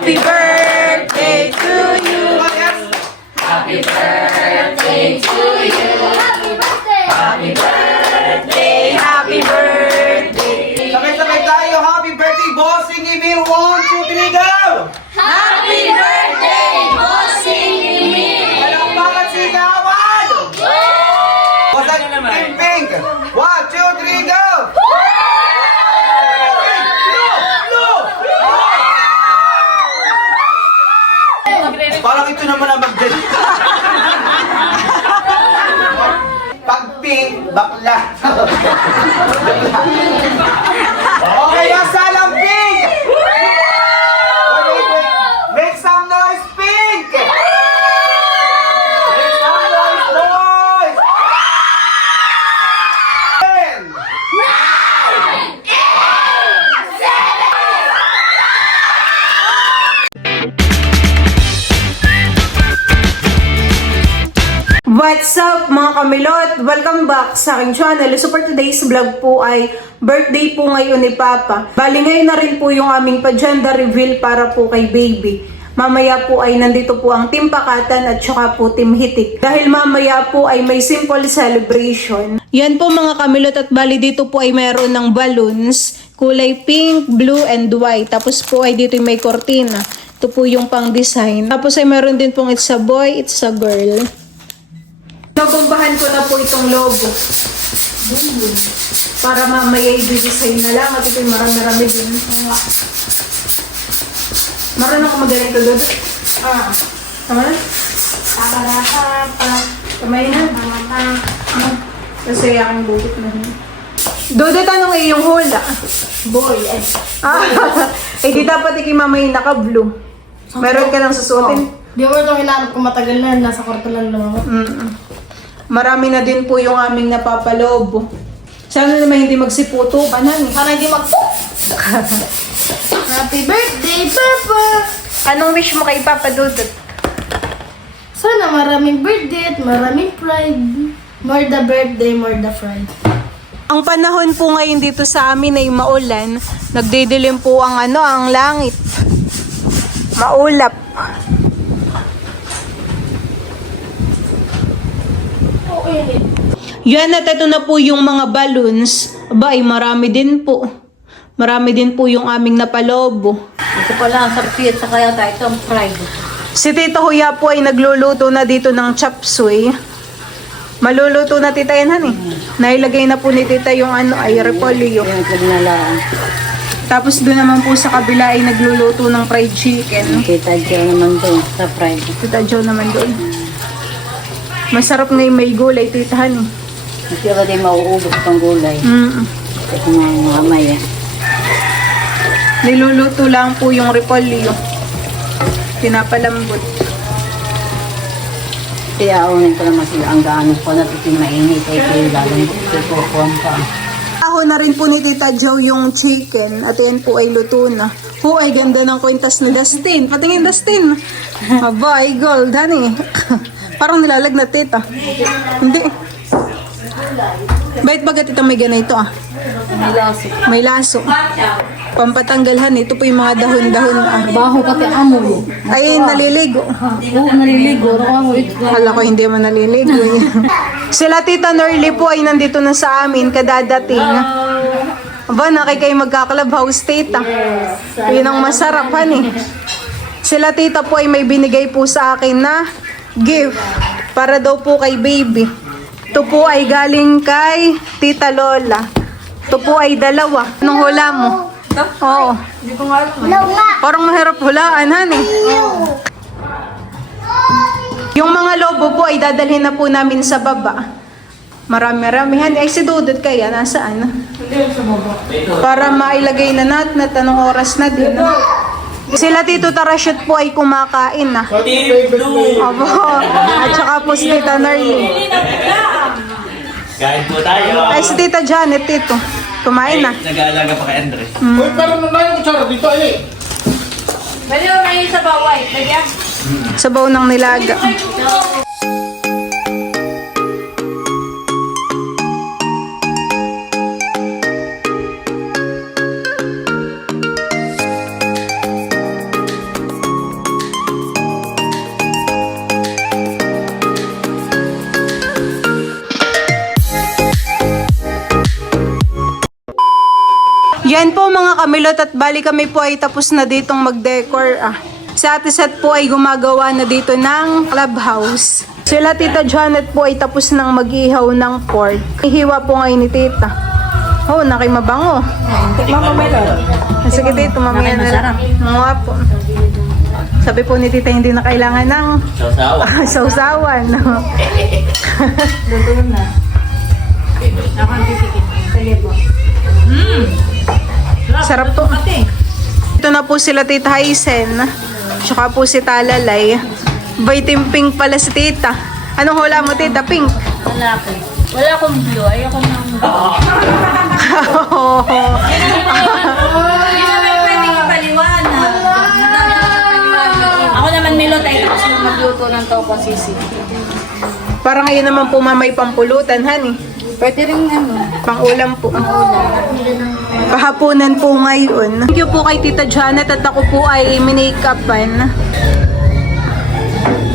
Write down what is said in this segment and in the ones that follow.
Happy birthday to you. Happy birthday to you. Happy birthday. Happy birthday. Happy birthday. Sabay-sabay tayo. Happy birthday, Bossing Emil. 1, 2, 3, go! Happy birthday, Bossing Emil. Walang bakit sigawan! Bossing Team Pink. 1, 2, 3, go! Parang ito naman ang mag-dead. Pag pink, bakla. Okay, asalang pink! Wait. Make some noise, pink! Make some noise, boys! 10! What's up mga kamilot? Welcome back sa aking channel. So for today's vlog po ay birthday po ngayon ni Papa. Bali ngayon na rin po yung aming pagenda reveal para po kay baby. Mamaya po ay nandito po ang Team Pakatan at saka po Team Hitik. Dahil mamaya po ay may simple celebration. Yan po mga kamilot at bali dito po ay meron ng balloons. Kulay pink, blue, and white. Tapos po ay dito may cortina. Ito po yung pang design. Tapos ay meron din pong it's a boy, it's a girl. Nabombahan ko na po itong logo. Para mamaya i-design na lang. At ito'y marami-rami din. Marunong ako magaling ito, Dodo. Tama na? Kamay na. Kasi aking bukit na. Dodo, tanong eh yung hula. Boy, eh. Eh di dapat ikimamay naka-blue. Meron ka lang susuotin. Di mo ito hinanap ko matagal na. Nasa kwarto lang naman ako. Marami na din po yung aming napapalobo. Sana naman hindi magsiputo ka na eh. Para hindi Happy birthday, Papa! Anong wish mo kay Papa Dudut? Sana maraming birthday at maraming pride. More the birthday, more the pride. Ang panahon po ngayon dito sa amin ay maulan. Nagdidilim po ang ang langit. Maulap. Yan at ito na po yung mga balloons. Aba ay marami din po. Marami din po yung aming napalobo. Ito pala ang sarpiyat sa kaya tayo. Ito ang fried. Si Tita Huya po ay nagluluto na dito ng chop suey. Maluluto na tita yan han eh. Nailagay na po ni tita yung ay repolyo. Yung pagnalaan. Tapos doon naman po sa kabila ay nagluluto ng fried chicken. Kita dyan naman doon sa fried. Tita Jo naman doon. Masarap na yung may gulay tita han eh. Hindi ka din mauubos pang gulay. Ito mga maya. Niluluto lang po yung repolyo. Pinapalambot. Kaya aunin ko naman sila ang gaano ko na ito mainit. Ay kayo lalong pupuan pa. Ako na rin po ni Tita Jo yung chicken at yan po ay luto na. Oh, ay ganda ng kwintas ni Dustin. Patingin Dustin. Aba, ay gold, honey. Parang nilalagnat tita. Hindi. Bait baga tita may ganito May laso. May laso. Pampatanggalhan ito po yung mga dahon-dahon Baho pati amoy. Ay, naliligo. Oo, naliligo. Hala ko hindi man naliligo. Sila Tita Norly po ay nandito na sa amin kadadating. Aba, nakikay magka-clubhouse tita. Yun ang masarap han eh. Sila tita po ay may binigay po sa akin na gift para daw po kay baby. Ito po ay galing kay Tita Lola. Ito po ay dalawa. Anong hula mo? Oo. Hindi ko nga alam. Parang mahirap hulaan, han eh. Yung mga lobo po ay dadalhin na po namin sa baba. Marami-rami, han. Ay, si Dudut kaya, nasaan? Para mailagay na natin at anong oras na din. Sila Tito Tarashoot po ay kumakain na. Opo. At saka po si Tita Narly. Kain po tayo. Ay, si Tita Janet, Tito. Kumain na. Nag-aalaga pa kay Andre. Uy, pero nung na yung kutsara dito, ay. Pwede mo na yung sa baway. Lagyan. Sabaw ng nilaga. Ayan po mga kamilot at bali kami po ay tapos na ditong mag-decor. Sa Ate Sat po ay gumagawa na dito ng clubhouse. Sila Tita Janet po ay tapos nang mag-ihaw ng pork. Ihiwa po ngayon ni Tita. Oh, nakimabango. Mama Melot. Sige Tito, mamaya na lang. Mga po. Sabi po ni Tita hindi na kailangan ng Sausawa. sausawan. Sarap to. Ito na po sila Tita Haisen. Tsaka po si Talalay. Biting pink pala si Tita. Anong hula mo Tita? Pink? Wala akong blue. Ayoko ng ako naman Milot ay tapos nung magluto ng toko sisi. Parang ngayon naman po mamay pampulutan, honey. Pwede rin Pang-ulam po. Pahapunan po ngayon. Thank you po kay Tita Janet at ako po ay minake-upan.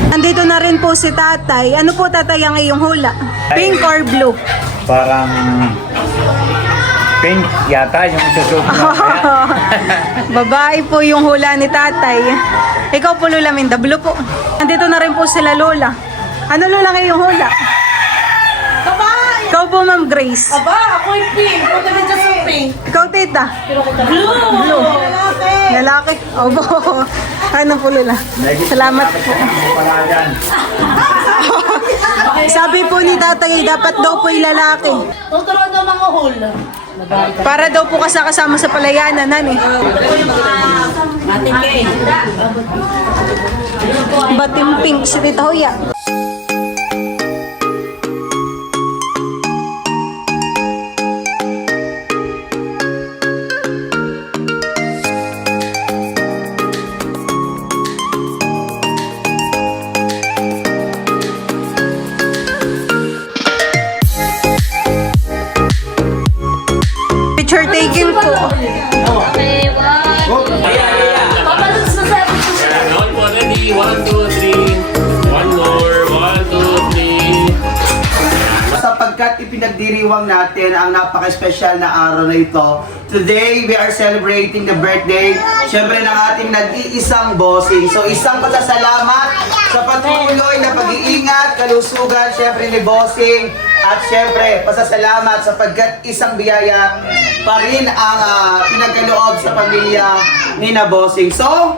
Andito na rin po si Tatay. Ano po Tatay ang iyong hula? Pink or blue? Parang pink yata yung susunod na. Babae po yung hula ni Tatay. Ikaw po Lola Minda, blue po. Andito na rin po sila Lola. Ano Lola ngayong hula? Ikaw po Ma'am Grace. Aba, ako'y pink. Punta na dyan sa pink. Ikaw Tita. Blue. Lalaki. Obo. Ano po Lola? Salamat po. Sabi po ni Tatay, dapat daw po lalaki. Tuturuan ng mga hula. Para daw po kasama sa palayanan, nani. Batim pink si Tita Hoya. Picture taking po. Papalos na sa Round one ready. 1, 2, 3. One more. 1, 2, 3. Sapagkat ipinagdiriwang natin ang napaka-special na araw na ito. Today, we are celebrating the birthday, syempre, ng ating nag-iisang bossing. So, isang pasasalamat sa patuloy na pag-iingat, kalusugan, syempre, ni bossing. At syempre, pasasalamat sapagkat isang biyaya pa rin ang pinagkaloob sa pamilya ni na bossing. So,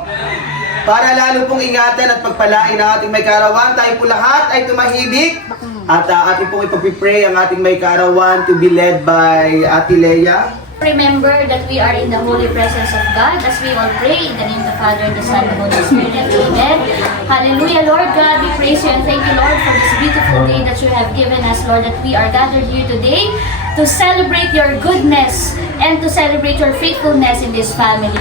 para lalo pong ingatan at pagpalain ang ating may karawan, tayo po lahat ay tumahimik at ating pong ipag-pray ang ating may karawan to be led by Ate Leia. Remember that we are in the holy presence of God as we all pray in the name of the Father, the Son, and the Holy Spirit. Amen. Hallelujah, Lord God. We praise you and thank you, Lord, for this beautiful day that you have given us, Lord, that we are gathered here today to celebrate your goodness and to celebrate your faithfulness in this family.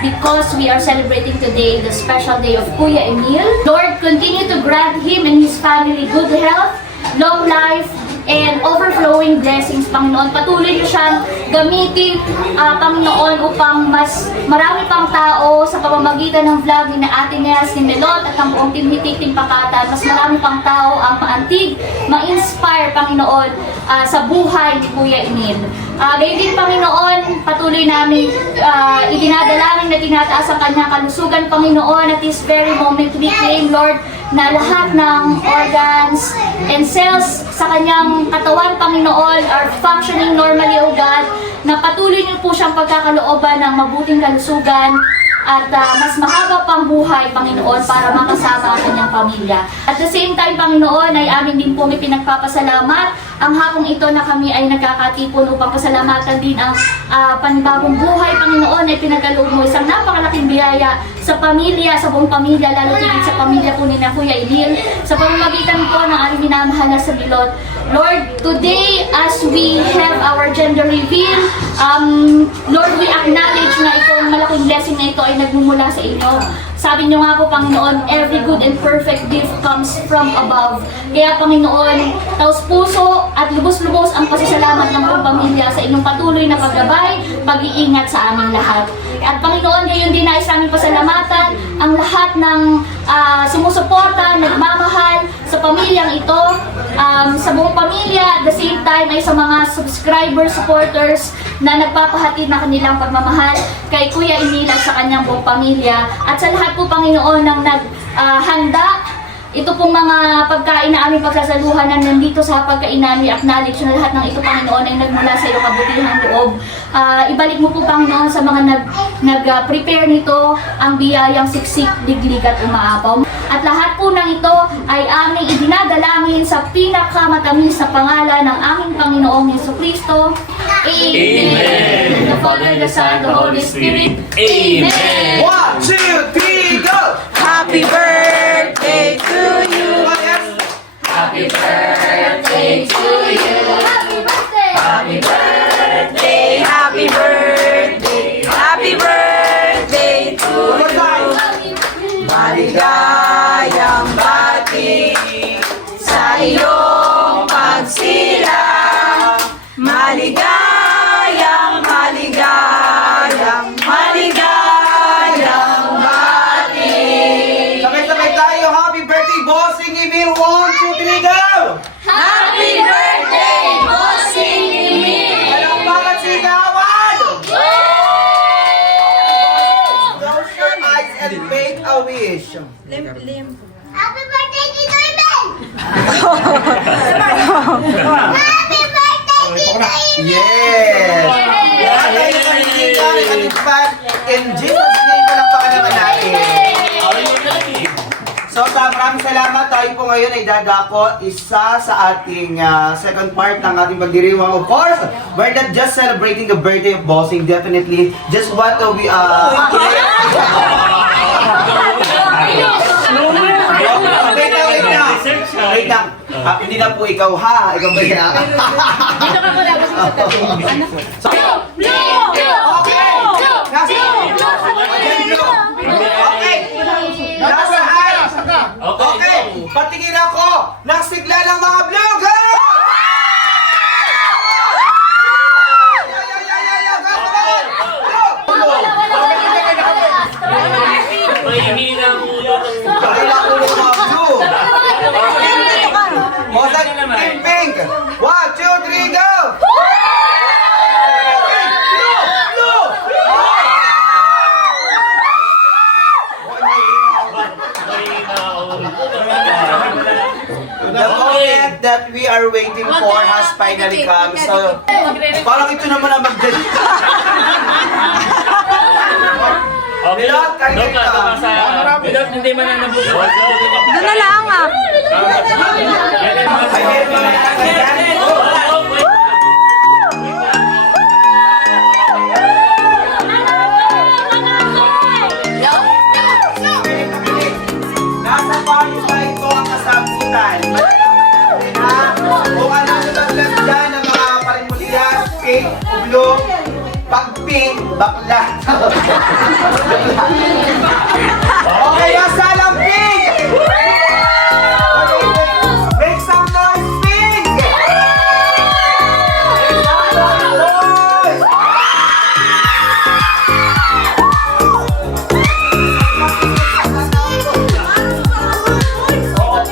Because we are celebrating today the special day of Kuya Emil. Lord, continue to grant him and his family good health, long life, and overflowing blessings, Panginoon. Patuloy niyo siyang gamitin, Panginoon, upang mas marami pang tao sa pamamagitan ng vlog ni na Ate Nels, ni Melot, at ang buong Team Hitik, Pakatan, mas marami pang tao ang maantig, ma-inspire, Panginoon, sa buhay ni Kuya Emil. Gayun din, Panginoon, patuloy namin idinadalangin na tinataas ang kanyang kalusugan, Panginoon, at this very moment we claim, Lord, na lahat ng organs and cells sa kanyang katawan, Panginoon, are functioning normally, O God, na patuloy niyo po siyang pagkakalooban ng mabuting kalusugan at mas mahaba pang buhay, Panginoon, para makasama ang kanyang pamilya. At the same time, Panginoon, ay amin din po may pinagpapasalamat ang hapong ito na kami ay nagkakatipon upang pasalamatan din ang panibagong buhay, Panginoon, ay pinagkaloob mo isang napakalaking biyaya sa pamilya, sa buong pamilya, lalo tigit sa pamilya po ni na Kuya Emil, sa pamamagitan po ng aming minamahal na sa Milot. Lord, today as we have our gender reveal, Lord, we acknowledge na itong malaking blessing na ito ay nagmumula sa inyo. Sabi niyo nga po, Panginoon, every good and perfect gift comes from above. Kaya, Panginoon, taos puso at lubos-lubos ang pasasalamat ng buong pamilya sa inyong patuloy na paggabay, pag-iingat sa aming lahat. At Panginoon, gayon din nais aming pasalamatan ang ang lahat ng sumusuporta, nagmamahal sa pamilyang ito, sa buong pamilya, at the same time ay sa mga subscribers, supporters na nagpapahatid na kanilang pagmamahal kay Kuya Emil at sa kanyang buong pamilya, at sa lahat po Panginoon ng naghanda. Ito pong mga pagkain na aming pagsasaluhan na nandito sa pagkain namin, acknowledge na lahat ng ito Panginoon ay nagmula sa iyong kabutihang loob. Ibalik mo po Panginoon sa mga nag-prepare nito ang biyayang siksik, diglig at umaapaw. At lahat po ng ito ay aming idinadalangin sa pinakamatamis na pangalan ng aming Panginoong Jesucristo. Amen. The Father, the Son, the Holy Spirit. Amen. 1, 2, 3, go! Happy birthday to you! Oh, yes. Happy birthday to you. Happy birthday. Happy birthday. Happy birthday! Happy birthday to Good night. Maligayang bati sa iyong pagsilang. Maligayang, maligayang, maligayang bati. Sabay-sabay tayo. Happy birthday, Bossing Emil. 1, 2, 3, go! Happy birthday, Bossing Emil. Palakpakan sigawan! Close your eyes and make a wish. Happy birthday, Tito Emil! Happy birthday, Tito Emil! Yes! Lahat tayo naliligan, nalipat, in Jesus' name, palakpakan naman natin. So, maraming salamat. Tayo po ngayon ay dadako isa sa ating second part ng ating pagdiriwang. Of course, we're not just celebrating the birthday of Bossing. Definitely, just what we Wait lang. Hindi na po ikaw ha. Ikaw ba yan? Okay. Patingin ako ng sigla ng mga vlogger! Mahihilang ulo ng Kailangan ko ng mga vlog. Mozart, Team Pink. 1, 2, 3, go! The moment that we are waiting for has finally come. So, parang ito naman ang magdali. Okay, Milot, kayo doon ka, ito. doon ka sa... Milot, hindi man ang nabuo. Doon na lang ah. Ay, meron mga nakakagyan. Nasa party ba ito ang kasabutan? Kung ano naglag dyan ng mga parimulian, pink, ublong, pag-pink, bakla. Okay, masalang pink! Make some noise, pink! Make some noise!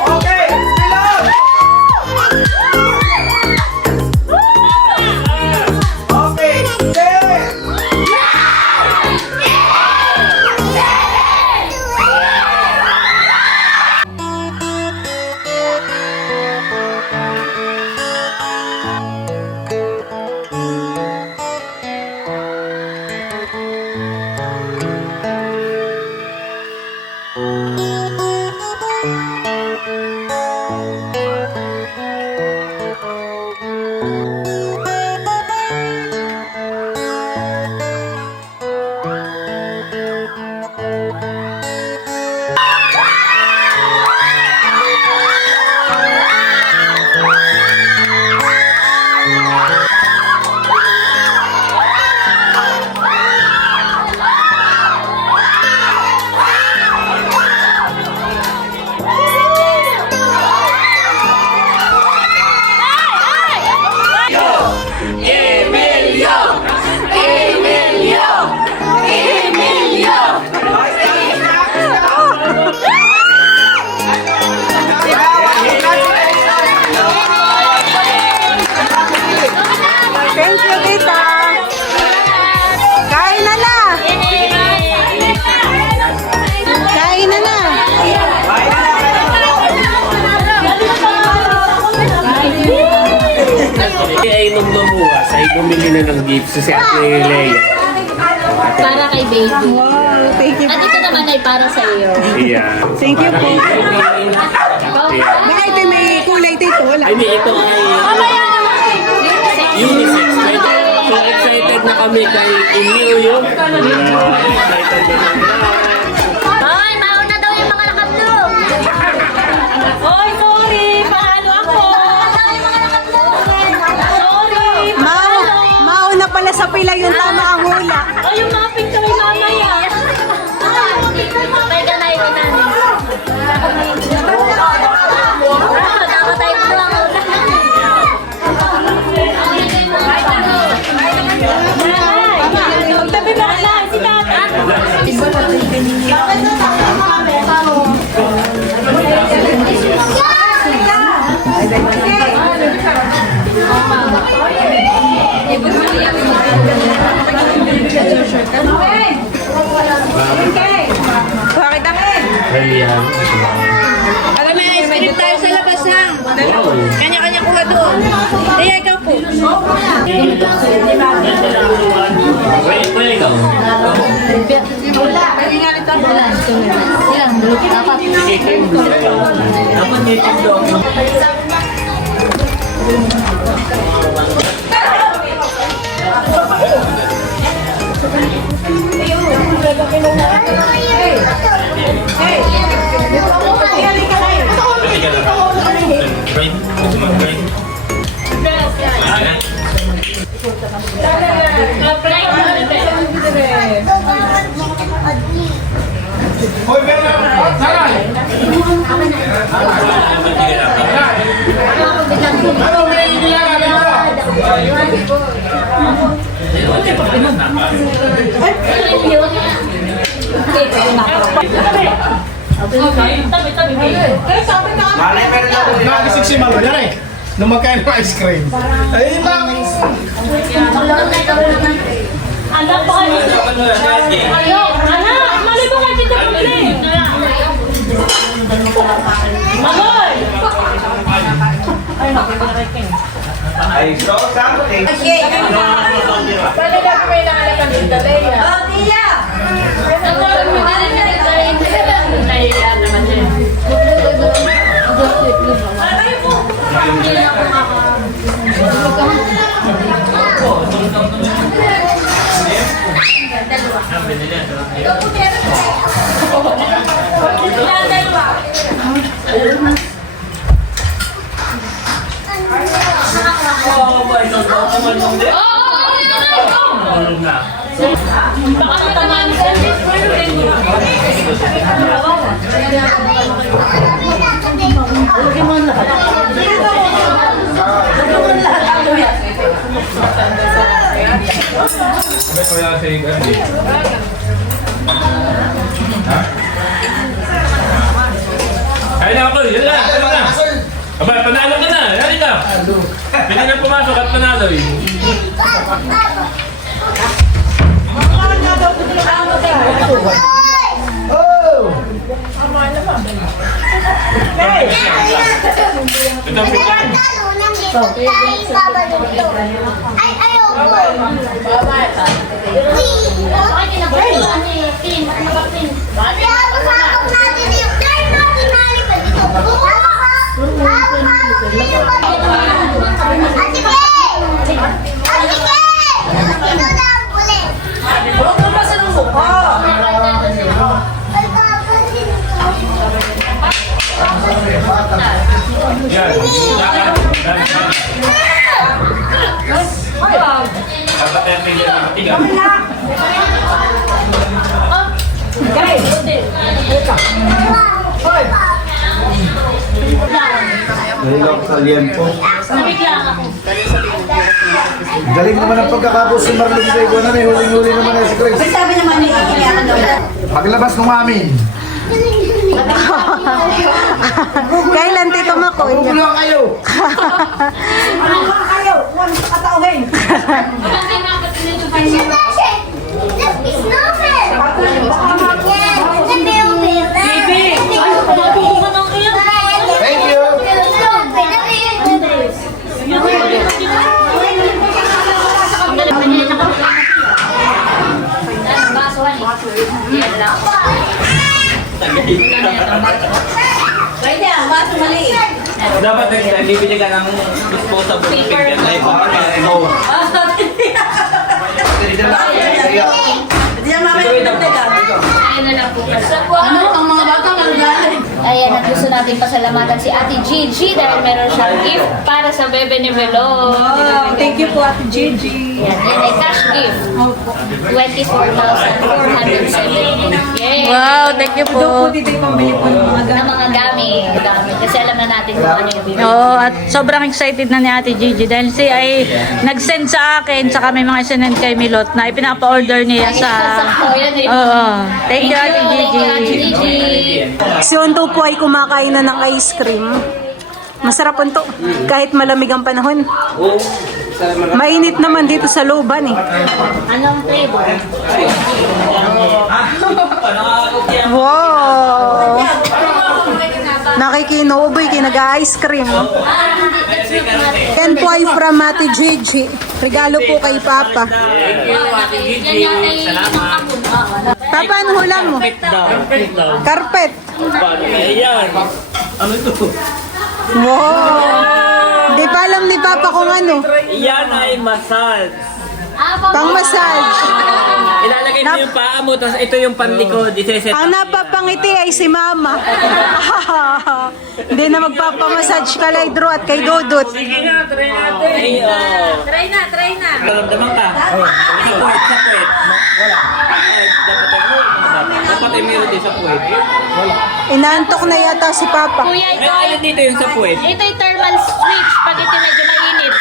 Okay, Milot! Okay, stay! bumili na ng gifts si Ate Leia. Para kay baby. Wow, thank you. At ito naman ay para sa iyo. Yeah. Thank you po. Yeah. Baka ito may kulay dito. Wala. Ay, hindi, ito ay unisex. So excited na kami kay Emilio. Yeah, excited na kami. Hoy, mauna daw yung mga nakablue. Hoy, sorry. Paano ako? Yung mga nakablue. Sorry. Mauna pala sa pila yung tama ang hula. Oh, yung mga pink kami mamaya. May ganay ko na. Dapat tayo pulang. Tabi ba na? Si Tata. Bakit ang Brilliant. Alam mo, ice cream tayo sa labas ha. Kanya-kanya kuha doon. Kaya ikaw po. Wait, ikaw. Dapat may TikTok. Grind. Gusto mag-grind. Malay, meron ako. Nakakisig si Malo na eh. Nung magkain ng ice cream. Ay, Anak po kayo. Anak, mali po kayo dito problem. Magoy! I saw something. Ay na ako, yun lang, yun lang. Aba, panalo ka na, yan ka. Pwede na pumasok at panalo eh. Ito, Ay, ayoko. Kaya pasakot natin yung kaya natin nalipad dito. Ate Ken! Ate Ken! Ito na ang ulit. Huwag mo pa sa mukha. yan. Dapat yan tingnan ang matigang. Nahilak sa liempo. Nabigla ako. Galing naman ang pagkakabos si Marlon sa iguana na huling-huli naman na si Chris. Sabi naman ni Iyakan daw. Paglabas ng amin. Kailan Tito Makoy? Bubulong kayo! Thank you! Pwede ang baso maliit. Dapat next time, bibili ka ng disposable na pinggan. Ay, Hindi na mamaya pinagdagan. Ayun na lang po pala. Ano ang mga bata magagalit? Ayan, at gusto natin pasalamatan si Ate Gigi dahil meron siyang gift para sa bebe ni Melo. Thank you po, Ate Gigi. Yan, yan ay cash gift. 24,470. Yay! Wow, thank you Daw po po. dito yung pambili po ng mga Na mga gamit. Kasi alam na natin kung ano yung bibili. Oo, at sobrang excited na ni Ate Gigi dahil siya ay nag-send sa akin sa kami mga sinend kay Milot na ipinapa-order niya sa... Sakto yan eh. Oo. Thank you, Ate Thank you, Ate Gigi. Gigi. Si Onto po ay kumakain na ng ice cream. Masarap Onto, kahit malamig ang panahon. Mainit naman dito sa looban eh. Anong flavor? Wow! Nakikinuuboy, kinaga-ice cream. That's not natin. Yan po ay from Ate Gigi. Regalo po kay Papa. Yan yan ay nakakapun. Papa, ano hulam mo? Carpet. Ayan. Ano ito? Wow! Di pa alam ni Papa kung ano. Yan ay massage. Pang massage. Ilalagay mo yung paa mo, tapos ito yung panlikod. Iseset. Ang napapangiti ay si Mama. Hindi na magpapamassage ka kay Drew at kay Dudut. Sige nga, try natin. Ay, oh. Try na, try na. Naramdaman ka? Sa puwet, sa puwet. Wala. Dapat ay meron din sa puwet. Inaantok na yata si Papa. Kuya, ito Ay, ay, ano dito yung sa puwet? ito ay thermal switch pag ito medyo mainit.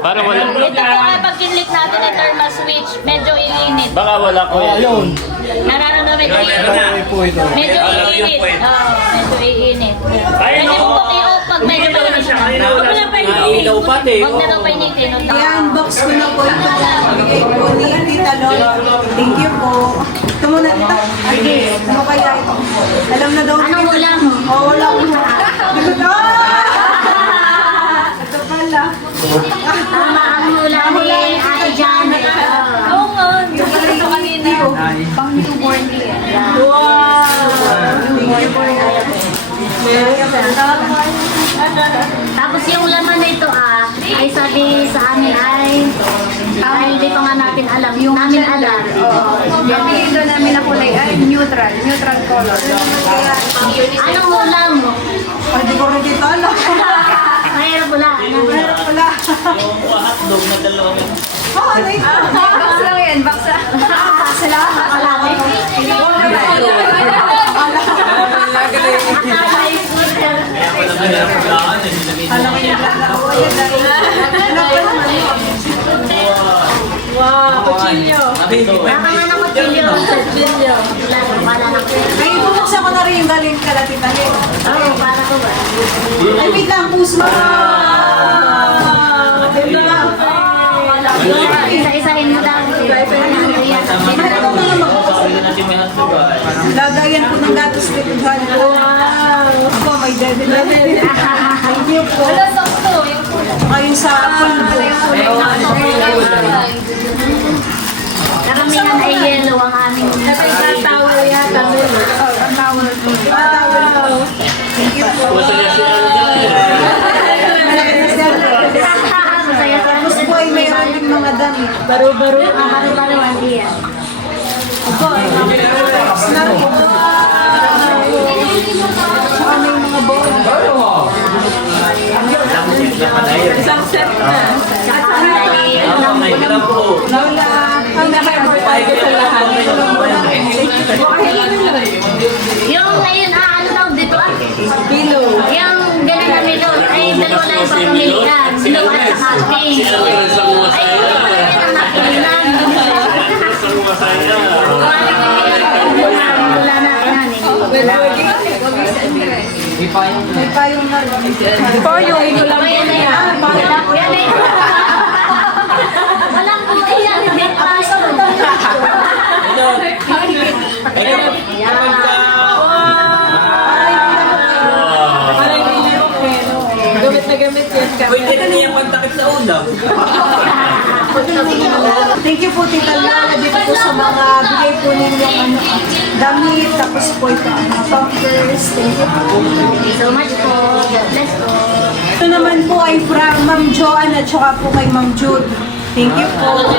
Para wala. Ito po ay pag kinlik natin ay thermal switch, medyo iinit. Baka wala ko. Ayun. Nararamdaman medyo iinit. Medyo iinit. Oo, medyo iinit. Ay, Pwede no. mo pong i-off pag medyo mainit. Huwag mo lang painitin. Ilaw pati. Huwag na lang painitin. I-unbox ko na po ito. Bigay po ni Tita Lol. Thank you po. Ito muna Tita. Okay. Ano kaya ito? Alam na daw. Anong ulam? Oo, ulam. Dito. Ito pala. Tama ang ulam ni Ate Janet. Oo nga. Ito kanina. Pang newborn niya. Tapos yung laman nito ay sabi sa amin ay hindi pa nga natin alam. Yung namin alam. Ang apelido namin na kulay ay neutral. Neutral color. Anong ulam mo? Hindi ko rin dito alam. Mahirap wala. Wala. Yung hotdog na dalawa. Oh, ano ito? Box lang yan. Box lang. Salamat. Salamat. Wow, kuchilyo. Nakaman ako chilyo. Chilyo. Wala na ko. Ay, bubuksan ko na rin yung galing kalatitalin. Oo, para ko ba? Ay, wait lang, Pusma. Isa-isahin mo daw. Lagayan po ng gatos dito. Wow. Ako, may dede na dede. Thank you po. Wala, sakto. Yung kulay. Ayun sa pulbo. Karamihan ay yellow ang aming Towel yata. Towel. Wow. Thank you po. Tapos po ay mayroon din mga damit. Baro-baro. Baro-baro ang diyan. Ako, ay snap po. Saka may mga bowl. Isang set na. Lola, ang naka-importante sa lahat. Yung ngayon, ano daw dito Pillow. Yung ganun na milot, ay dalawa na yung pamilihan. Milot at saka pink. Ay, hindi pa rin ang napilihan. Wala na yan eh. May payong na rin. Payong. Yan na yan. Yan na yan. Walang buti yan. Hindi payong. Gamit na gamit yan. Pwede na niya pantakit sa ulam. Thank you po, Tita Lola, dito po sa mga bigay po ninyong damit, tapos po ito, pampers. Thank you po. Thank you so much po. God bless po. Ito naman po ay from Ma'am Joanne at saka po kay Ma'am Jude. Thank you po.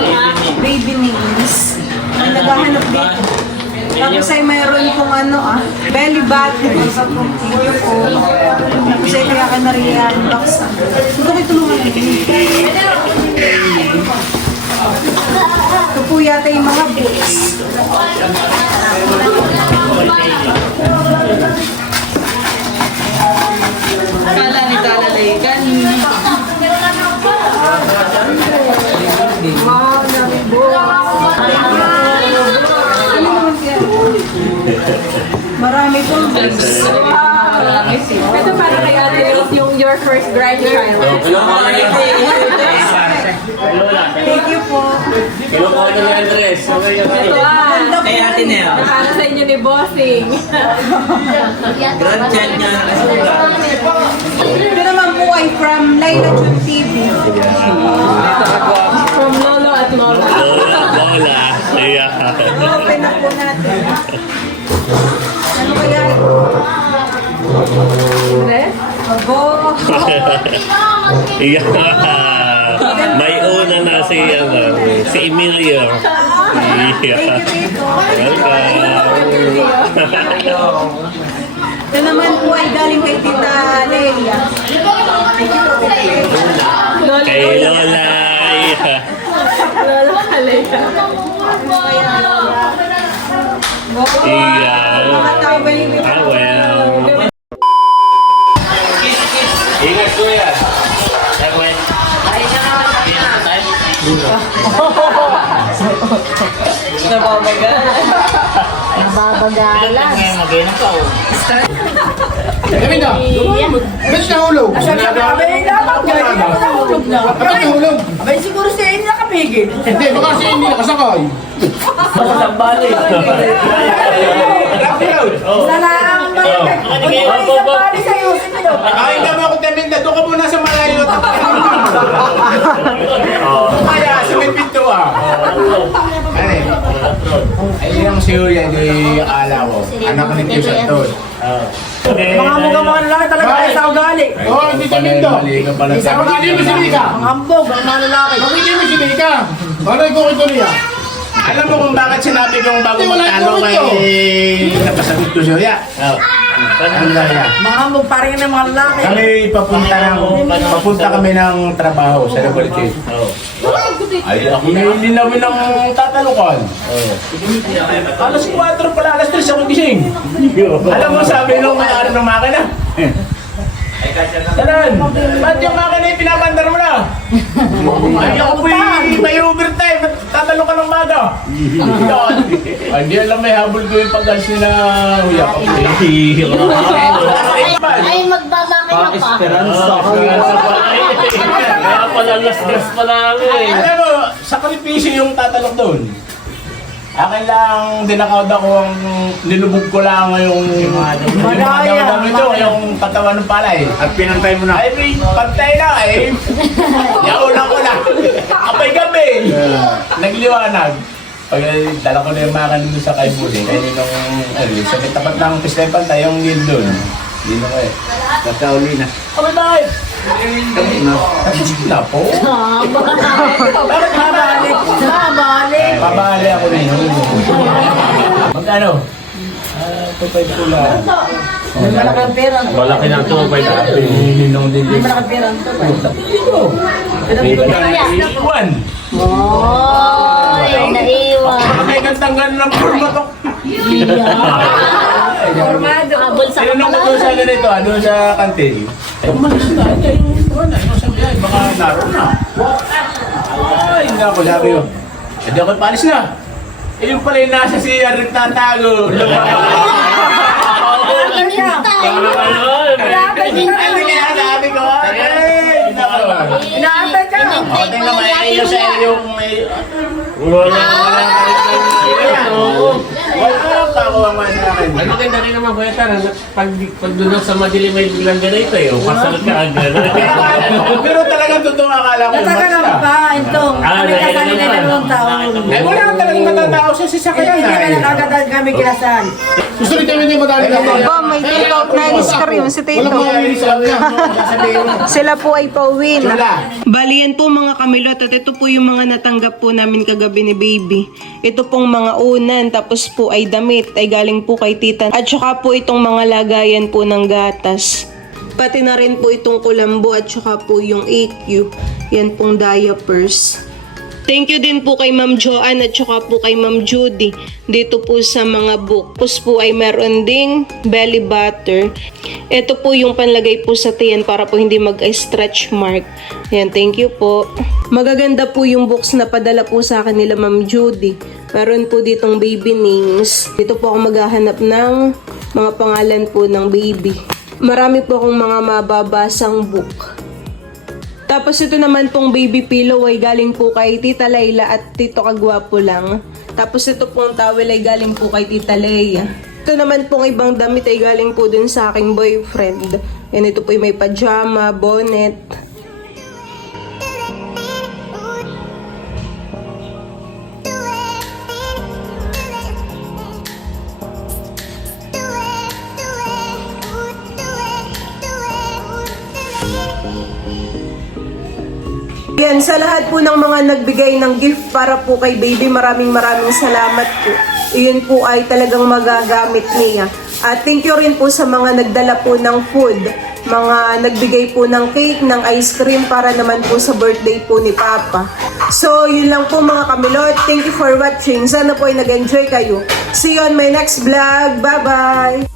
Baby names. May naghahanap dito. Tapos ay mayroon pong belly button. Thank you po. Tapos ay kaya ka nariyan. Ito kayo tulungan natin. Ito po yata yung mga boots. Kala ni Talalagan. Marami pong boots. Ito para kay Ate Rose, yung your first grandchild. Thank you po. Kinukuha na ng address. Ito Kay ate na yan. para sa inyo ni Bossing. Grandchild niya na kasuga. Ito naman po ay from Laila June TV. From Lolo at Lola. Lola. Yeah. Open na po natin. Ano kaya ito? Dress? Abo. Yeah. May una na si Emilio. Thank you, Yeah. Tito. Welcome. Ito naman po ay galing kay Tita Leia. Kay Lola. Yeah. Lola Kalea. Yeah. Mga tao ba yung Ah, well. Ingat ko yan. Nababagalan. Magayon ka oh. Kami na. Ba't nahulog? Bakit nahulog? Abay, siguro siya hindi nakapigil. Hindi, baka kasi hindi nakasakay. Sambali. Salamat. Sabali sa'yo. Ay, naman ako taminda. Doon ka muna sa malayo. Kaya, sumit pinto Ano ay yung si Julia, di akala ko. Anak ko ni Tio Santos. Mga mukha lalaki talaga ay sa ugali. Oo, hindi taminda. Isa ko hindi mo si Mika. Ang hambog, ang mga lalaki. Bakit hindi mo si Mika? Ano yung kukito niya? Alam mo kung bakit sinabi kong bago Hindi, wala magtalo yung kay napasagot ko siya? Ano lang yan? Mga hambog pa rin ng mga lalaki. Kami papunta kami ng trabaho sa Labalite. Ay, ako na linawin ng tatalukan. Alas 4 pala, alas 3 ako gising. Alam mo, sabi nung may-ari ng makina. Tanan, ba't yung makina yung pinapandar mo na? Ay, ako po may overtime, tatalo ka ng maga. Ay, hindi alam may habol ko yung pag-alis nila. Ay, magbamakina pa. Kaya pala last pala ako eh. Alam mo, sakripisyo yung tatalok doon. Akin lang, dinakawad ako ang nilubog ko lang yung Malaya. yung katawan ng palay. At pinantay mo na? Ay, pantay na eh. Yauna ko na. Kapay gabi. Nagliwanag. Pag dala ko na yung makan doon sa kaibuling, kaya nung sa tapat ng pistay pantay, yung nil doon. Hindi na ko eh. Nagkauli na. Kami tayo! Kami na. Na po? Bakit mabalik? Mabalik. Pabali ako na yun. Magkano? 2.5 ko lang. May malaking pera. Malaki na ito. May Ninong din May din. malaking pera. Iwan. Oy, naiwan. May gandang ng purmatok. Formado. Habol sa Sino nung ito sa ganito? Ano sa kantin? Ay, umalis na. Ay, ano sabi ay, baka naroon na. Ay, hindi ako sabi ko. Hindi ako palis na. Eh, yung pala yung nasa si Arit natago. Ano kaya sabi ko? Ay, nako. Inaantay ka. O, tingnan mo, ayos sa yung may... Wala. Wala Pakuha mo sa akin. Ano maganda rin naman, Kuya Tara, pag doon sa madilim may biglang ganito eh, o pasal ka agad. Pero talagang totoo akala ko. Natagal basta. na pa, ito. Kami kasali na 2 taon. Ay, wala ka talagang matatao sa sasakyan. Hindi na nakagad kami kinasal. Gusto rin kami yung madali lang. Ba, may take out na ice cream si Tito. Sila po ay pauwi na. Bali yan po mga kamilot at ito po yung mga natanggap po namin kagabi ni baby. Ito pong mga unan tapos po ay damit ay galing po kay tita. At saka po itong mga lagayan po ng gatas. Pati na rin po itong kulambo at saka po yung AQ. Yan pong diapers. Thank you din po kay Ma'am Joanne at saka po kay Ma'am Judy dito po sa mga book. Tapos po ay meron ding belly butter. Ito po yung panlagay po sa tiyan para po hindi mag-stretch mark. Ayan, thank you po. Magaganda po yung books na padala po sa akin nila Ma'am Judy. Meron po ditong baby names. Dito po ako maghahanap ng mga pangalan po ng baby. Marami po akong mga mababasang book. Tapos ito naman pong baby pillow ay galing po kay Tita Layla at Tito Kagwapo lang. Tapos ito pong towel ay galing po kay Tita Leia. Ito naman pong ibang damit ay galing po dun sa aking boyfriend. Yan, ito po yung may pajama, bonnet. Yan, sa lahat po ng mga nagbigay ng gift para po kay baby, maraming salamat po. Iyon po ay talagang magagamit niya. At thank you rin po sa mga nagdala po ng food, mga nagbigay po ng cake, ng ice cream para naman po sa birthday po ni Papa. So, yun lang po mga kamilot. Thank you for watching. Sana po ay nag-enjoy kayo. See you on my next vlog. Bye-bye!